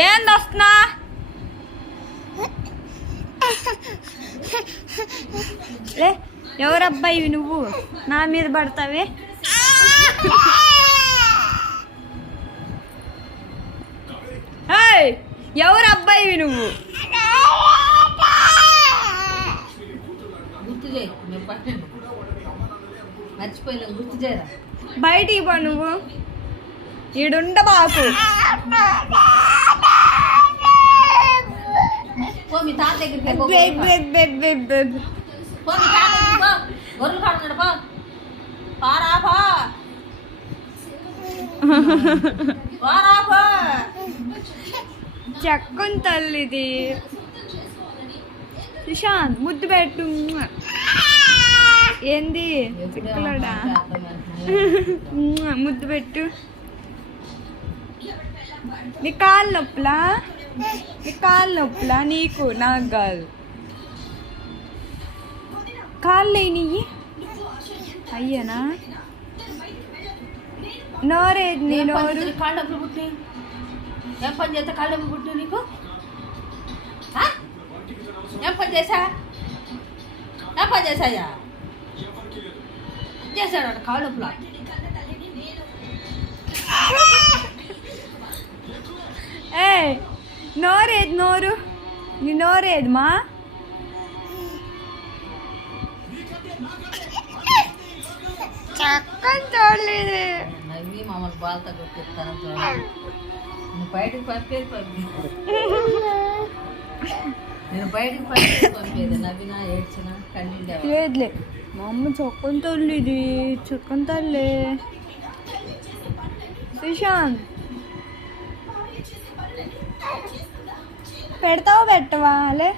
ఏంది వస్తున్నా లే ఎవరబ్బాయి నువ్వు నా మీద పడతావే ఎవరు అబ్బాయి నువ్వు గుర్తు చేయి మర్చిపోయినా గుర్తు చేయరా బయటికి పో నువ్వు ఈడుండ బాకు మీ తాత దగ్గరికి గొర్రెలు కాడున్నాడు పో పారా పో పారా పో చెక్కని తల్లిది సుశాంత్ ముద్దు పెట్టు ఏంది చిక్కలోడా ముద్దు పెట్టు నీ కాళ్ళు నొప్పులా నీకు నాకు కాదు కాళ్ళు అయినయ్యి అయ్యనా నోరేది నీ నోరు కాళ్ళు పుట్టి ఏం పని చేస్తే కాళ్ళు పుట్టి నీకు ఏం పని చేశాయా చేశాడు కాళ్ళులా ఏ నోరేది నోరు నీ నోరేది మా చక్కని చూడలేదు నవ్వి మమ్మల్ని బాగా కొట్టిస్తాను నువ్వు బయటకు పంపేది నేను బయటకు పంపేది నవ్వినా ఏడ్చినా కండి లేదులే మా అమ్మ చక్కని తల్లి ఇది చక్కని తల్లి సుశాంత్ పెడతావా పెట్టవా లే